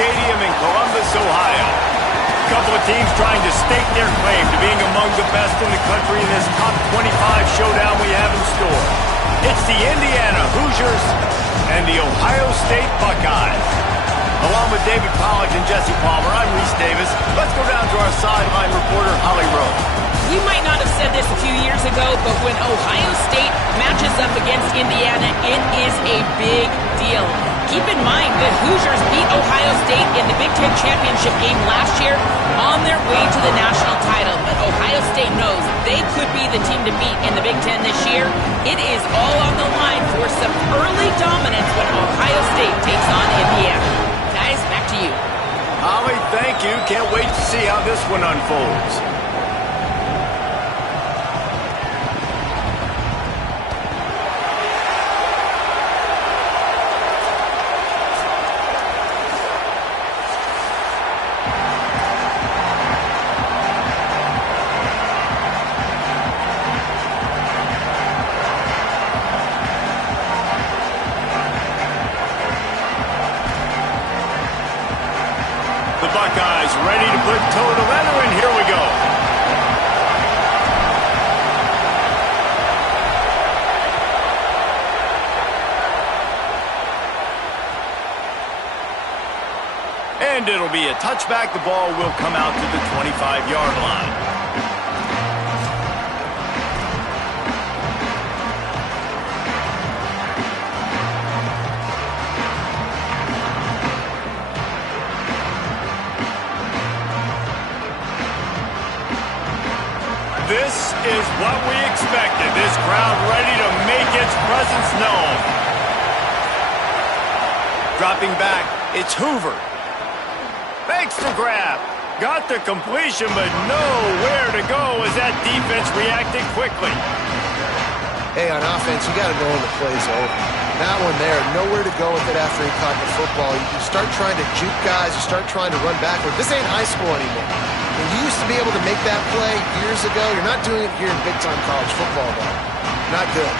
Stadium in Columbus, Ohio. A couple of teams trying to stake their claim to being among the best in the country in this top 25 showdown we have in store. It's the Indiana Hoosiers and the Ohio State Buckeyes. Along with David Pollack and Jesse Palmer, I'm Reese Davis. Let's go down to our sideline reporter, Holly Rowe. We might not have said this a few years ago, but when Ohio State matches up against Indiana, it is a big deal. Keep in mind, the Hoosiers beat Ohio State in the Big Ten championship game last year on their way to the national title. But Ohio State knows they could be the team to beat in the Big Ten this year. It is all on the line for some early dominance when Ohio State takes on Indiana. Guys, back to you. Holly, thank you. Can't wait to see how this one unfolds. Buckeyes ready to put toe to leather, and here we go. And it'll be a touchback. The ball will come out to the 25-yard line. This is what we expected. This crowd ready to make its presence known. Dropping back, it's Hoover. Fakes the grab. Got the completion, but nowhere to go as that defense reacted quickly. Hey, on offense, you got to know when the play's over. That one there, nowhere to go with it after he caught the football. You start trying to juke guys. You start trying to run backward. This ain't high school anymore. When you used to be able to make that play years ago, you're not doing it here in big-time college football, though. Not good.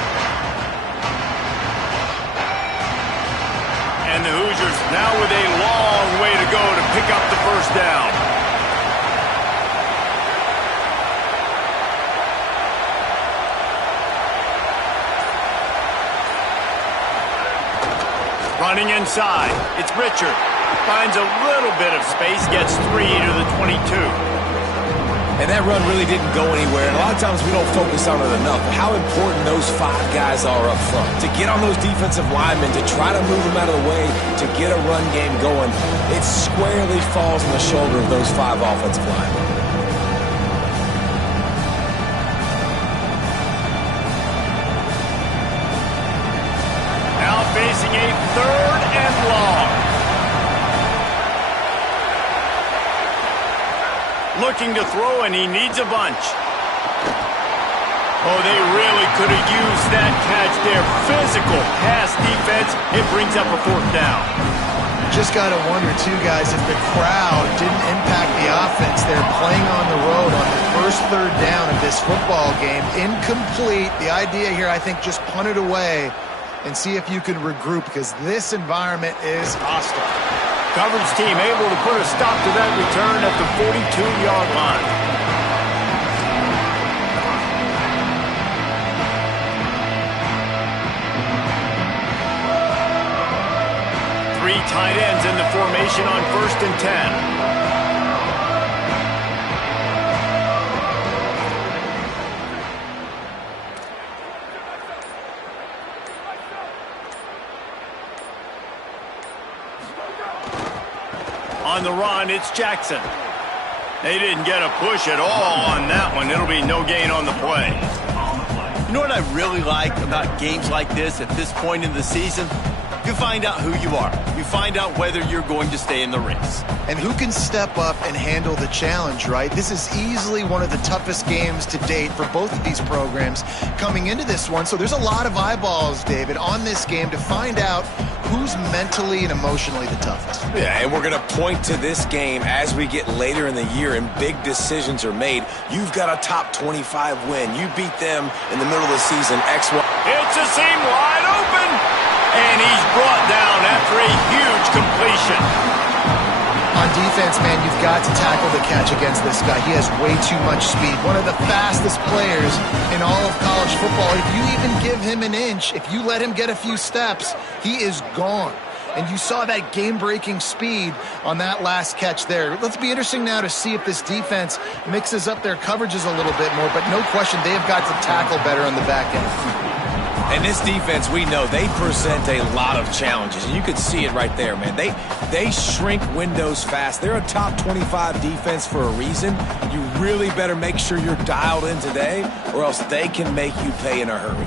And the Hoosiers now with a long way to go to pick up the first down. Running inside, it's Richard. Finds a little bit of space, gets 3 to the 22. And that run really didn't go anywhere. And a lot of times we don't focus on it enough. But how important those 5 guys are up front. To get on those defensive linemen, to try to move them out of the way, to get a run game going, it squarely falls on the shoulder of those 5 offensive linemen. Now facing a 3rd and long. Looking to throw, and he needs a bunch. Oh, they really could have used that catch there. Physical pass defense. It brings up a 4th down. Just got to wonder, too, guys, if the crowd didn't impact the offense. They're playing on the road on the first 3rd down of this football game. Incomplete. The idea here, I think, just punt it away and see if you can regroup, because this environment is hostile. Coverage team able to put a stop to that return at the 42-yard line. Three tight ends in the formation on 1st and 10. On the run, it's Jackson. They didn't get a push at all on that one. It'll be no gain on the play. You know what I really like about games like this at this point in the season? You find out who you are. You find out whether you're going to stay in the race. And who can step up and handle the challenge, right? This is easily one of the toughest games to date for both of these programs coming into this one. So there's a lot of eyeballs, David, on this game to find out who's mentally and emotionally the toughest. Yeah, and we're going to point to this game as we get later in the year and big decisions are made. You've got a top 25 win. You beat them in the middle of the season. X1. It's a seam wide open. And he's brought down after a huge completion. On defense, man, you've got to tackle the catch against this guy. He has way too much speed. One of the fastest players in all of college football. If you even give him an inch, if you let him get a few steps, he is gone. And you saw that game-breaking speed on that last catch there. Let's be interesting now to see if this defense mixes up their coverages a little bit more, but no question they have got to tackle better on the back end. And this defense, we know, they present a lot of challenges. And you could see it right there, man. They shrink windows fast. They're a top 25 defense for a reason. You really better make sure you're dialed in today, or else they can make you pay in a hurry.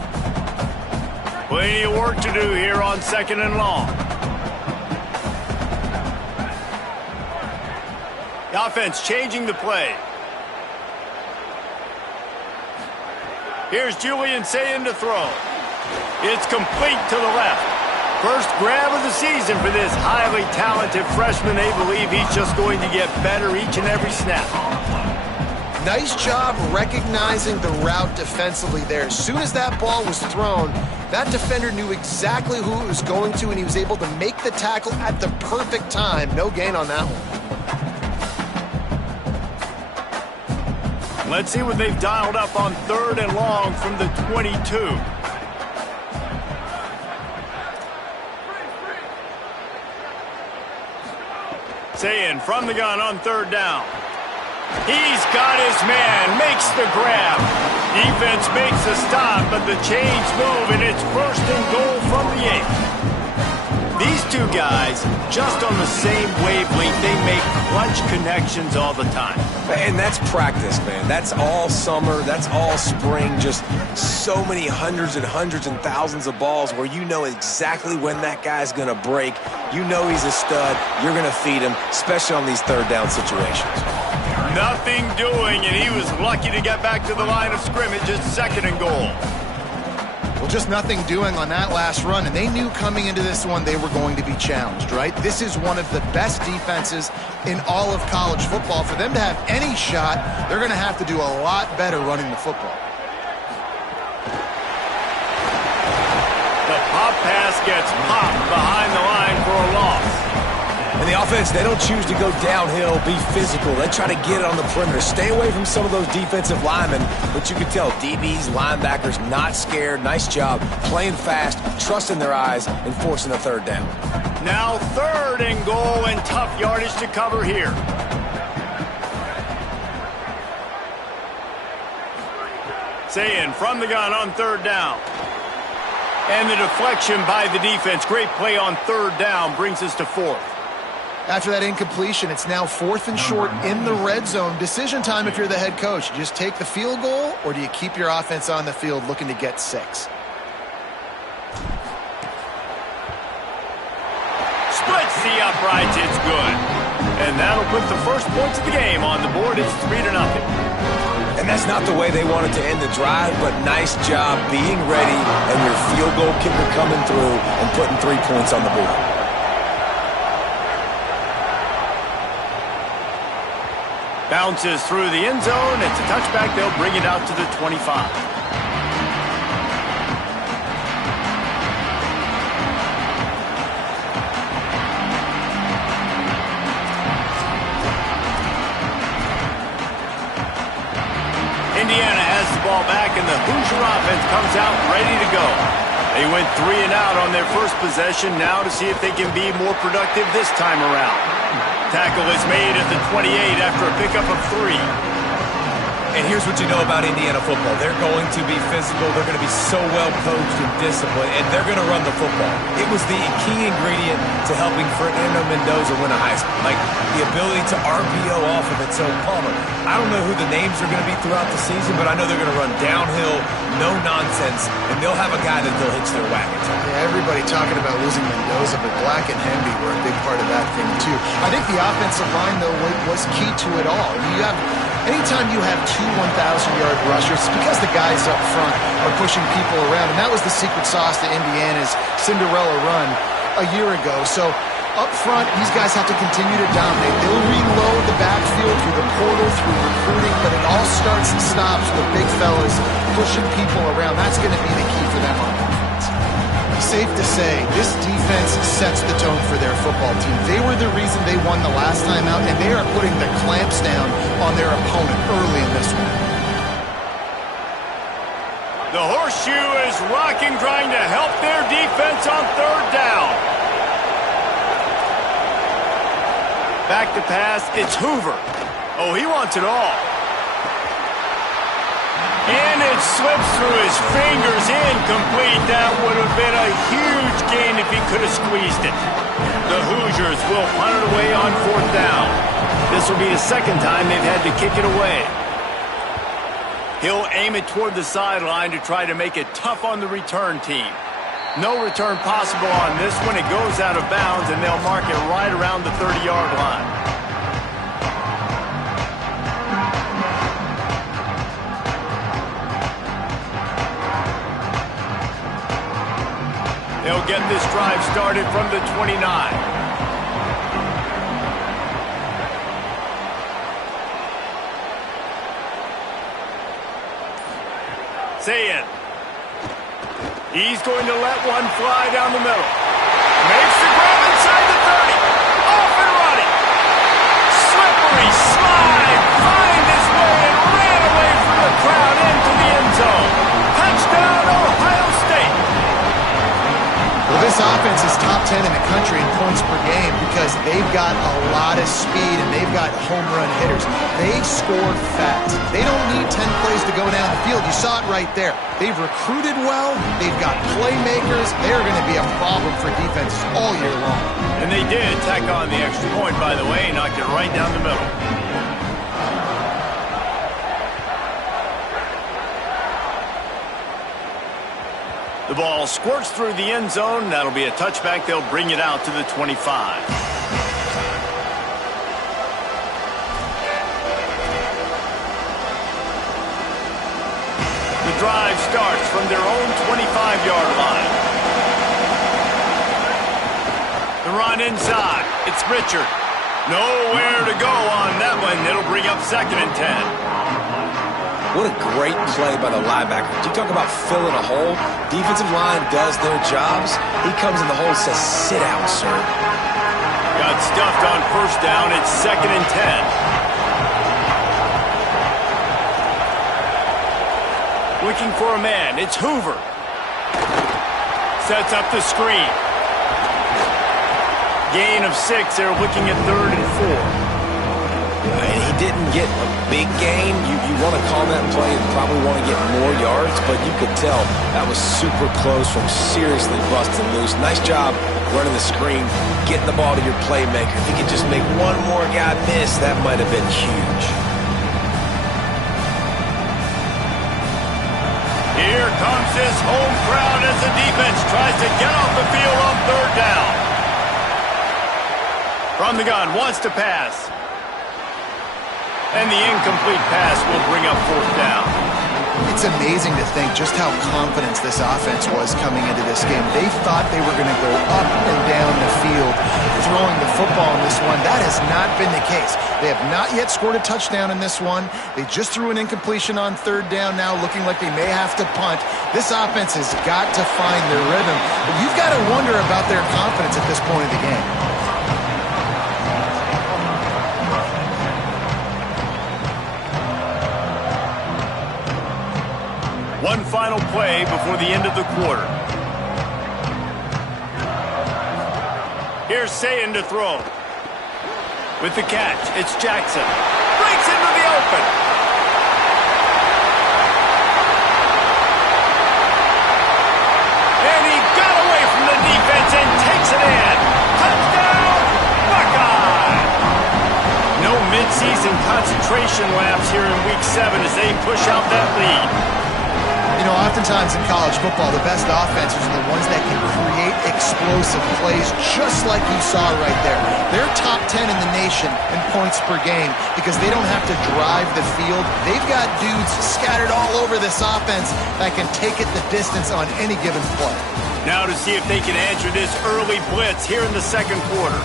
Plenty of work to do here on 2nd and long. The offense changing the play. Here's Julian Sayin to throw. It's complete to the left. First grab of the season for this highly talented freshman. They believe he's just going to get better each and every snap. Nice job recognizing the route defensively there. As soon as that ball was thrown, that defender knew exactly who it was going to, and he was able to make the tackle at the perfect time. No gain on that one. Let's see what they've dialed up on 3rd and long from the 22. Sayin from the gun on 3rd down. He's got his man, makes the grab. Defense makes a stop, but the chains move, and it's 1st and goal from the 8. These two guys, just on the same wavelength, they make clutch connections all the time. And that's practice, man. That's all summer. That's all spring. Just so many hundreds and hundreds and thousands of balls where you know exactly when that guy's going to break. You know he's a stud. You're going to feed him, especially on these 3rd down situations. Nothing doing, and he was lucky to get back to the line of scrimmage. It's 2nd and goal. Well, just nothing doing on that last run, and they knew coming into this one they were going to be challenged, right? This is one of the best defenses in all of college football. For them to have any shot, they're going to have to do a lot better running the football. The pop pass gets popped behind the line for a loss. And the offense, they don't choose to go downhill, be physical. They try to get it on the perimeter. Stay away from some of those defensive linemen. But you can tell DBs, linebackers, not scared. Nice job. Playing fast, trusting their eyes, and forcing a 3rd down. Now 3rd and goal, and tough yardage to cover here. Sayin from the gun on 3rd down. And the deflection by the defense. Great play on 3rd down brings us to 4th. After that incompletion, it's now 4th and short in the red zone. Decision time if you're the head coach. You just take the field goal, or do you keep your offense on the field looking to get 6? Splits the uprights, it's good. And that'll put the first points of the game on the board. It's 3-0. And that's not the way they wanted to end the drive, but nice job being ready and your field goal kicker coming through and putting 3 points on the board. Bounces through the end zone. It's a touchback. They'll bring it out to the 25. Indiana has the ball back, and the Hoosier offense comes out ready to go. They went 3 and out on their first possession. Now to see if they can be more productive this time around. Tackle is made at the 28 after a pickup of 3. And here's what you know about Indiana football. They're going to be physical. They're going to be so well coached and disciplined, and they're going to run the football. It was the key ingredient to helping Fernando Mendoza win a Heisman. Like the ability to RPO off of it. So, Palmer, I don't know who the names are going to be throughout the season, but I know they're going to run downhill, no nonsense, and they'll have a guy that they'll hitch their wagon to. Yeah, everybody talking about losing Mendoza, but Black and Hemby were a big part of that thing, too. I think the offensive line, though, was key to it all. Anytime you have 2 1,000-yard rushers, it's because the guys up front are pushing people around, and that was the secret sauce to Indiana's Cinderella run a year ago. So up front, these guys have to continue to dominate. They'll reload the backfield through the portal, through recruiting, but it all starts and stops with the big fellas pushing people around. That's going to be the key for them on offense. safe to say this defense sets the tone for their football team. They were the reason they won the last time out, and they are putting the clamps down on their opponent early in this one. The horseshoe is rocking, trying to help their defense on third down. Back to pass, it's Hoover. Oh, he wants it all. And it slips through his fingers, incomplete. That would have been a huge gain if he could have squeezed it. The Hoosiers will punt it away on fourth down. This will be the second time they've had to kick it away. He'll aim it toward the sideline to try to make it tough on the return team. No return possible on this one. It goes out of bounds, and they'll mark it right around the 30-yard line. They'll get this drive started from the 29. Say it. He's going to let one fly down the middle. Makes the grab inside the 30. Off and running. Slippery slide. Find his way and ran away from the crowd into the end zone. Touchdown, Ohio State. Well, this offense is top 10 in the country in points per game because they've got a lot of speed and they've got home run hitters. They score fast. They don't need 10 plays to go down the field. You saw it right there. They've recruited well. They've got playmakers. They're going to be a problem for defenses all year long. And they did tack on the extra point, by the way, knocked it right down the middle. The ball squirts through the end zone. That'll be a touchback. They'll bring it out to the 25. The drive starts from their own 25-yard line. The run inside. It's Richard. Nowhere to go on that one. It'll bring up 2nd and 10. What a great play by the linebacker. You talk about filling a hole. Defensive line does their jobs. He comes in the hole and says, sit down, sir. Got stuffed on first down. It's 2nd and 10. Looking for a man. It's Hoover. Sets up the screen. Gain of 6. They're looking at 3rd and 4. And he didn't get a big gain. You want to call that play and probably want to get more yards, but you could tell that was super close from seriously busting loose. Nice job running the screen, getting the ball to your playmaker. If he could just make one more guy miss, that might have been huge. Here comes this home crowd as the defense tries to get off the field on 3rd down. From the gun, wants to pass. And the incomplete pass will bring up 4th down. It's amazing to think just how confident this offense was coming into this game. They thought they were going to go up and down the field throwing the football in this one. That has not been the case. They have not yet scored a touchdown in this one. They just threw an incompletion on 3rd down now, looking like they may have to punt. This offense has got to find their rhythm. But you've got to wonder about their confidence at this point of the game. One final play before the end of the quarter. Here's Sayin to throw. With the catch, it's Jackson. Breaks into the open. And he got away from the defense and takes it in. Touchdown, Buckeye! No midseason concentration laps here in Week 7 as they push out that lead. You know, oftentimes in college football, the best offenses are the ones that can create explosive plays, just like you saw right there. They're top 10 in the nation in points per game because they don't have to drive the field. They've got dudes scattered all over this offense that can take it the distance on any given play. Now to see if they can answer this early blitz here in the 2nd quarter.